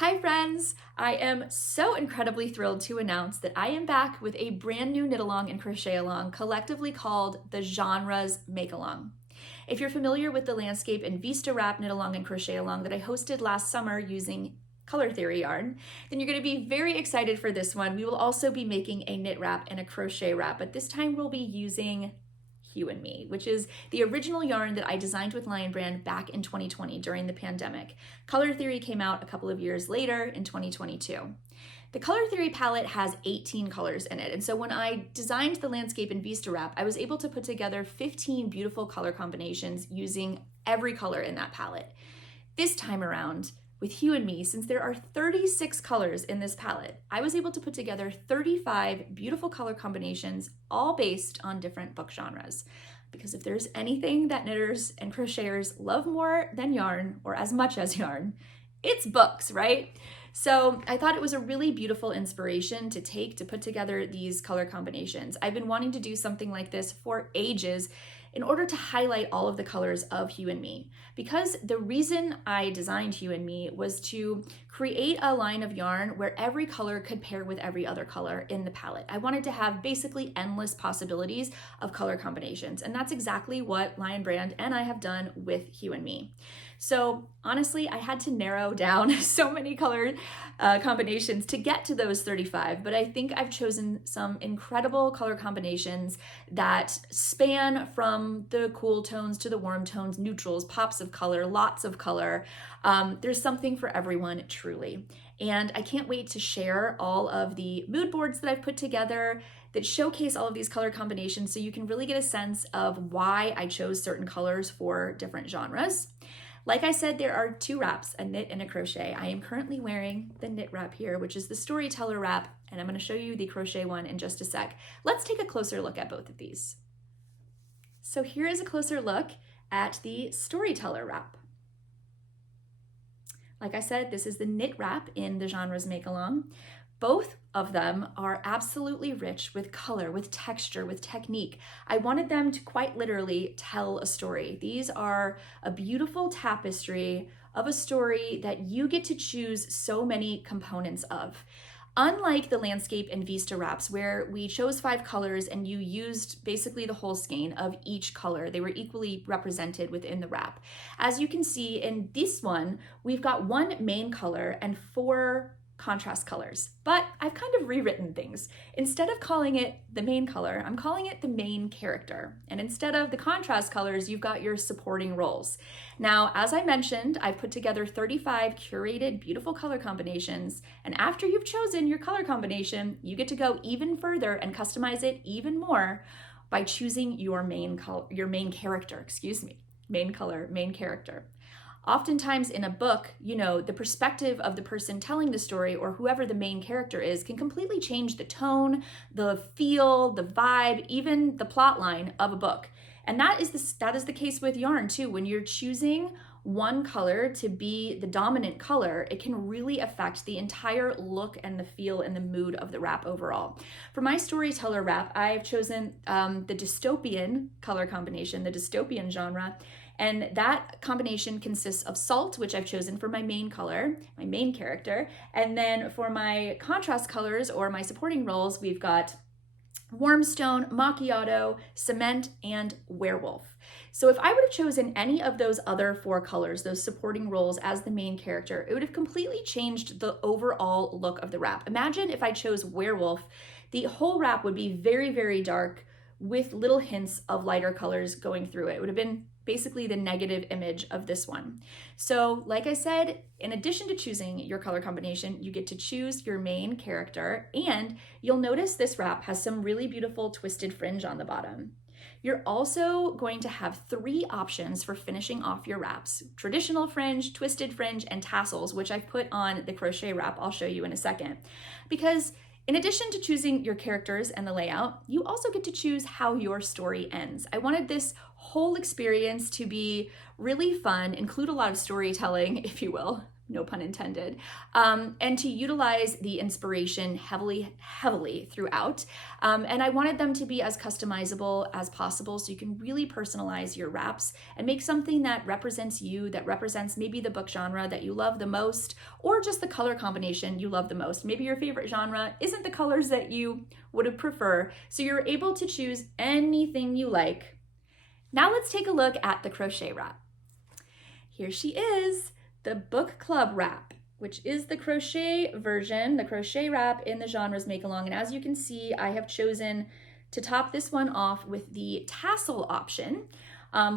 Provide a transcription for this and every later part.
Hi friends! I am so incredibly thrilled to announce that I am back with a brand new knit along and crochet along collectively called the Genres Makealong. If you're familiar with the landscape and Vista Wrap knit along and crochet along that I hosted last summer using color theory yarn, then you're going to be very excited for this one. We will also be making a knit wrap and a crochet wrap, but this time we'll be using Hue Me, which is the original yarn that I designed with Lion Brand back in 2020 during the pandemic. Color Theory came out a couple of years later in 2022. The Color Theory palette has 18 colors in it, and so when I designed the landscape and Vista Wrap, I was able to put together 15 beautiful color combinations using every color in that palette. This time around, with Hue Me, since there are 36 colors in this palette, I was able to put together 35 beautiful color combinations, all based on different book genres. Because if there's anything that knitters and crocheters love more than yarn, or as much as yarn, it's books, right? So I thought it was a really beautiful inspiration to put together these color combinations. I've been wanting to do something like this for ages in order to highlight all of the colors of Hue Me. Because the reason I designed Hue Me was to create a line of yarn where every color could pair with every other color in the palette. I wanted to have basically endless possibilities of color combinations, and that's exactly what Lion Brand and I have done with Hue Me. So honestly, I had to narrow down so many color combinations to get to those 35, but I think I've chosen some incredible color combinations that span from the cool tones to the warm tones, neutrals, pops of color, lots of color. There's something for everyone, truly. And I can't wait to share all of the mood boards that I've put together that showcase all of these color combinations so you can really get a sense of why I chose certain colors for different genres. Like I said, there are two wraps, a knit and a crochet. I am currently wearing the knit wrap here, which is the Storyteller Wrap, and I'm going to show you the crochet one in just a sec. Let's take a closer look at both of these. So here is a closer look at the Storyteller Wrap. Like I said, this is the knit wrap in the Genres Makealong. Both of them are absolutely rich with color, with texture, with technique. I wanted them to quite literally tell a story. These are a beautiful tapestry of a story that you get to choose so many components of. Unlike the landscape and Vista wraps, where we chose 5 colors and you used basically the whole skein of each color, they were equally represented within the wrap. As you can see in this one, we've got 1 main color and 4 contrast colors, but I've kind of rewritten things. Instead of calling it the main color, I'm calling it the main character. And instead of the contrast colors, you've got your supporting roles. Now, as I mentioned, I've put together 35 curated, beautiful color combinations. And after you've chosen your color combination, you get to go even further and customize it even more by choosing your main character, main color, main character. Oftentimes in a book, the perspective of the person telling the story or whoever the main character is can completely change the tone, the feel, the vibe, even the plot line of a book. And that is the case with yarn too. When you're choosing one color to be the dominant color, it can really affect the entire look and the feel and the mood of the wrap overall. For my Storyteller Wrap, I've chosen the dystopian color combination, the dystopian genre. And that combination consists of salt, which I've chosen for my main color, my main character. And then for my contrast colors or my supporting roles, we've got Warmstone, Macchiato, Cement, and Werewolf. So if I would have chosen any of those other 4 colors, those supporting roles as the main character, it would have completely changed the overall look of the wrap. Imagine if I chose Werewolf, the whole wrap would be very, very dark with little hints of lighter colors going through it. It would have been basically the negative image of this one. So like I said, in addition to choosing your color combination, you get to choose your main character, and you'll notice this wrap has some really beautiful twisted fringe on the bottom. You're also going to have 3 options for finishing off your wraps: traditional fringe, twisted fringe, and tassels, which I've put on the crochet wrap I'll show you in a second. Because in addition to choosing your characters and the layout, you also get to choose how your story ends. I wanted this whole experience to be really fun, include a lot of storytelling, if you will, no pun intended, and to utilize the inspiration heavily throughout. And I wanted them to be as customizable as possible so you can really personalize your wraps and make something that represents you, that represents maybe the book genre that you love the most, or just the color combination you love the most. Maybe your favorite genre isn't the colors that you would prefer, so you're able to choose anything you like. Now let's take a look at the crochet wrap. Here she is, the book club wrap, which is the crochet version, the crochet wrap in the genres Makealong. And as you can see, I have chosen to top this one off with the tassel option,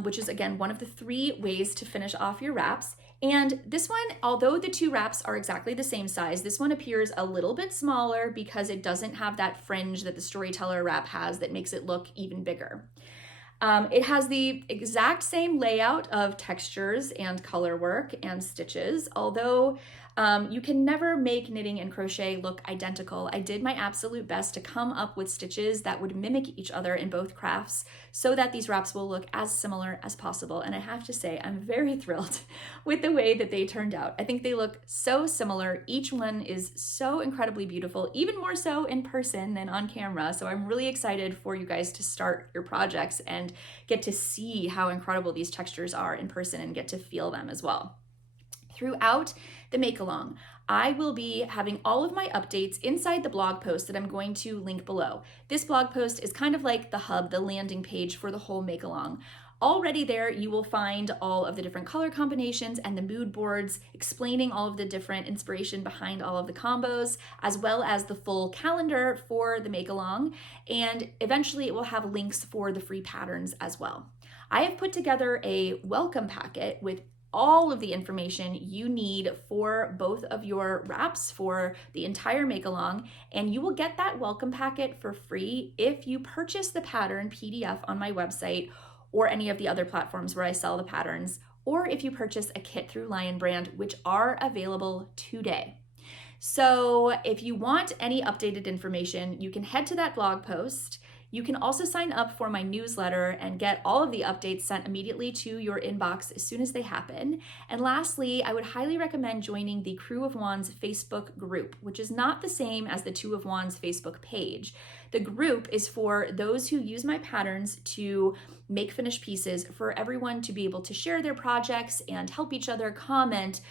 which is again one of the 3 ways to finish off your wraps. And this one, although the 2 wraps are exactly the same size, this one appears a little bit smaller because it doesn't have that fringe that the Storyteller wrap has that makes it look even bigger. It has the exact same layout of textures and color work and stitches, although you can never make knitting and crochet look identical. I did my absolute best to come up with stitches that would mimic each other in both crafts so that these wraps will look as similar as possible. And I have to say, I'm very thrilled with the way that they turned out. I think they look so similar. Each one is so incredibly beautiful, even more so in person than on camera. So I'm really excited for you guys to start your projects and get to see how incredible these textures are in person and get to feel them as well. Throughout the Makealong, I will be having all of my updates inside the blog post that I'm going to link below. This blog post is kind of like the hub, the landing page for the whole Makealong. Already there, you will find all of the different color combinations and the mood boards explaining all of the different inspiration behind all of the combos, as well as the full calendar for the Makealong. And eventually it will have links for the free patterns as well. I have put together a welcome packet with all of the information you need for both of your wraps for the entire Makealong, and you will get that welcome packet for free if you purchase the pattern PDF on my website or any of the other platforms where I sell the patterns, or if you purchase a kit through Lion Brand, which are available today. So if you want any updated information, you can head to that blog post. You can also sign up for my newsletter and get all of the updates sent immediately to your inbox as soon as they happen. And lastly, I would highly recommend joining the Crew of Wands Facebook group, which is not the same as the Two of Wands Facebook page. The group is for those who use my patterns to make finished pieces, for everyone to be able to share their projects and help each other, comment,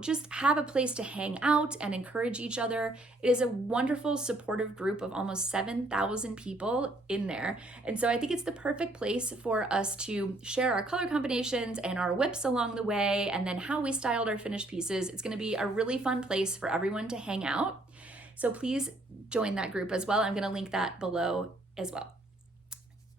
just have a place to hang out and encourage each other. It is a wonderful, supportive group of almost 7,000 people in there. And so I think it's the perfect place for us to share our color combinations and our whips along the way, and then how we styled our finished pieces. It's going to be a really fun place for everyone to hang out. So please join that group as well. I'm going to link that below as well.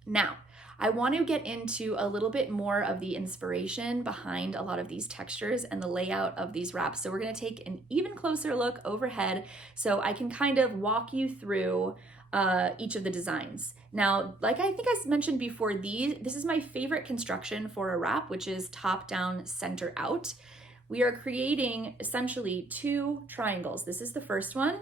Now, I want to get into a little bit more of the inspiration behind a lot of these textures and the layout of these wraps. So we're going to take an even closer look overhead so I can kind of walk you through each of the designs. Now, like I think I mentioned before, this is my favorite construction for a wrap, which is top down, center out. We are creating essentially 2 triangles. This is the first one,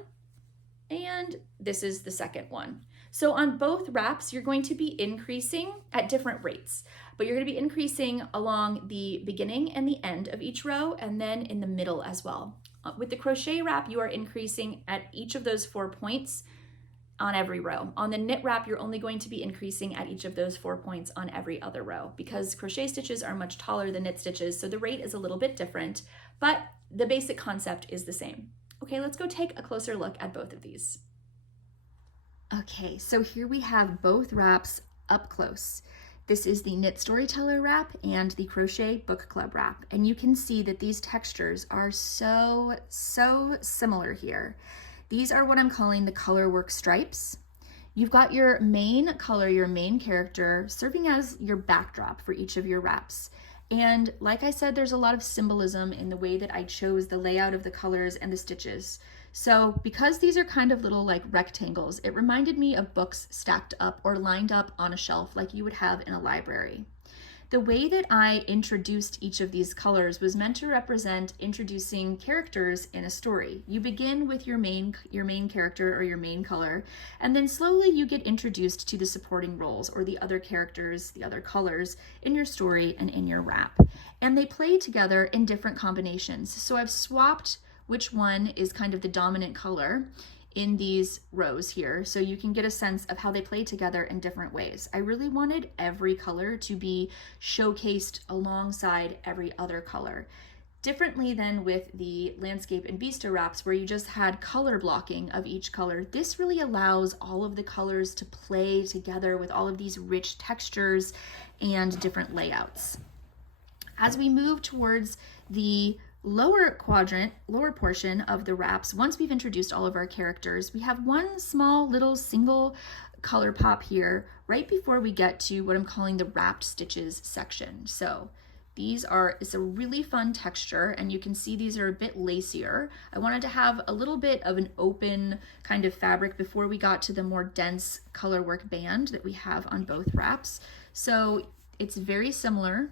and this is the second one. So on both wraps, you're going to be increasing at different rates, but you're going to be increasing along the beginning and the end of each row, and then in the middle as well. With the crochet wrap, you are increasing at each of those 4 points on every row. On the knit wrap, you're only going to be increasing at each of those 4 points on every other row, because crochet stitches are much taller than knit stitches, so the rate is a little bit different, but the basic concept is the same. Okay, let's go take a closer look at both of these. Okay, so here we have both wraps up close. This is the Knit Storyteller Wrap and the Crochet Book Club Wrap, and you can see that these textures are so similar here. These are what I'm calling the color work stripes. You've got your main color, your main character, serving as your backdrop for each of your wraps. And like I said, there's a lot of symbolism in the way that I chose the layout of the colors and the stitches. So because these are kind of little like rectangles, it reminded me of books stacked up or lined up on a shelf like you would have in a library. The way that I introduced each of these colors was meant to represent introducing characters in a story. You begin with your main character or your main color, and then slowly you get introduced to the supporting roles or the other characters, the other colors in your story and in your wrap. And they play together in different combinations. So I've swapped which one is kind of the dominant color in these rows here, so you can get a sense of how they play together in different ways. I really wanted every color to be showcased alongside every other color. Differently than with the landscape and bistro wraps where you just had color blocking of each color, this really allows all of the colors to play together with all of these rich textures and different layouts. As we move towards the lower portion of the wraps, once we've introduced all of our characters, we have one small little single color pop here right before we get to what I'm calling the wrapped stitches section. So it's a really fun texture, and you can see these are a bit lacier. I wanted to have a little bit of an open kind of fabric before we got to the more dense color work band that we have on both wraps. So it's very similar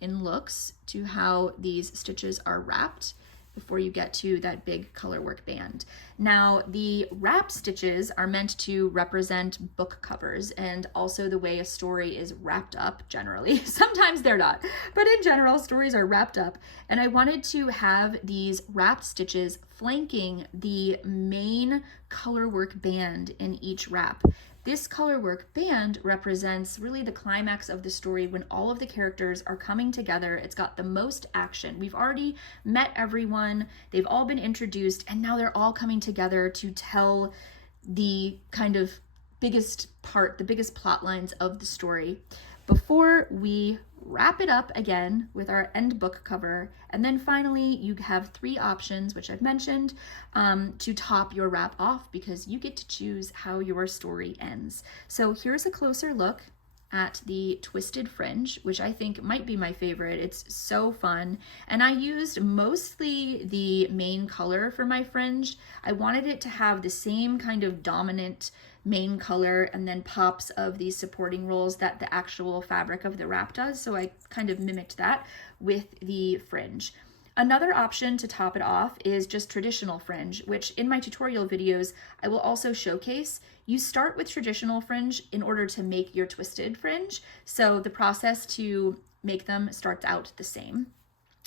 in looks to how these stitches are wrapped before you get to that big color work band. Now, the wrap stitches are meant to represent book covers and also the way a story is wrapped up generally. Sometimes they're not, but in general, stories are wrapped up. And I wanted to have these wrapped stitches flanking the main color work band in each wrap. This color work band represents really the climax of the story when all of the characters are coming together. It's got the most action. We've already met everyone, they've all been introduced, and now they're all coming together to tell the kind of biggest part, the biggest plot lines of the story before we wrap it up again with our end book cover. And then finally, you have 3 options, which I've mentioned, to top your wrap off, because you get to choose how your story ends. So here's a closer look at the twisted fringe, which I think might be my favorite. It's so fun. And I used mostly the main color for my fringe. I wanted it to have the same kind of dominant main color and then pops of these supporting rolls that the actual fabric of the wrap does. So I kind of mimicked that with the fringe. Another option to top it off is just traditional fringe, which in my tutorial videos, I will also showcase. You start with traditional fringe in order to make your twisted fringe. So the process to make them starts out the same.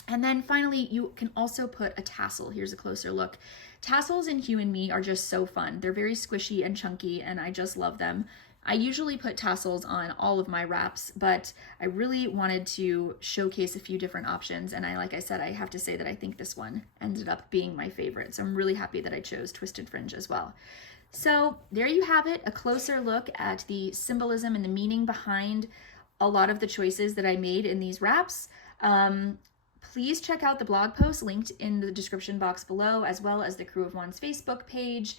And then finally, you can also put a tassel. Here's a closer look. Tassels in Hue Me are just so fun. They're very squishy and chunky, and I just love them. I usually put tassels on all of my wraps, but I really wanted to showcase a few different options. And like I said, I have to say that I think this one ended up being my favorite. So I'm really happy that I chose twisted fringe as well. So there you have it, a closer look at the symbolism and the meaning behind a lot of the choices that I made in these wraps. Please check out the blog post linked in the description box below, as well as the Crew of Wands Facebook page,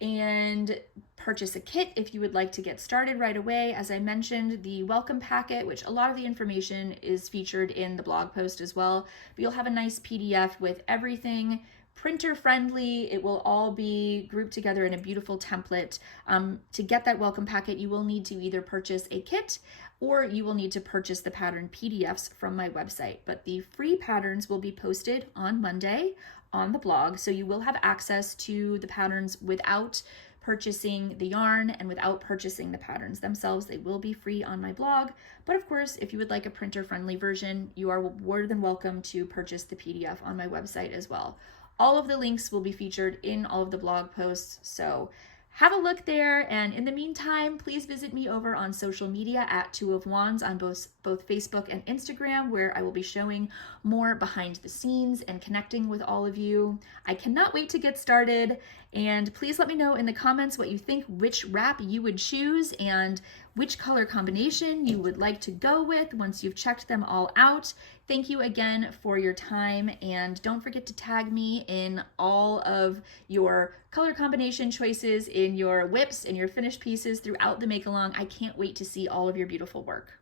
and purchase a kit if you would like to get started right away. As I mentioned, the welcome packet, which a lot of the information is featured in the blog post as well, but you'll have a nice PDF with everything printer friendly. It will all be grouped together in a beautiful template. To get that welcome packet, you will need to either purchase a kit or you will need to purchase the pattern PDFs from my website. But the free patterns will be posted on Monday on the blog, so you will have access to the patterns without purchasing the yarn and without purchasing the patterns themselves. They will be free on my blog, but of course, if you would like a printer-friendly version, you are more than welcome to purchase the PDF on my website as well. All of the links will be featured in all of the blog posts, so have a look there. And in the meantime, please visit me over on social media at Two of Wands on both Facebook and Instagram, where I will be showing more behind the scenes and connecting with all of you. I cannot wait to get started. And please let me know in the comments what you think, which wrap you would choose and which color combination you would like to go with once you've checked them all out. Thank you again for your time, and don't forget to tag me in all of your color combination choices, in your whips and your finished pieces throughout the Makealong. I can't wait to see all of your beautiful work.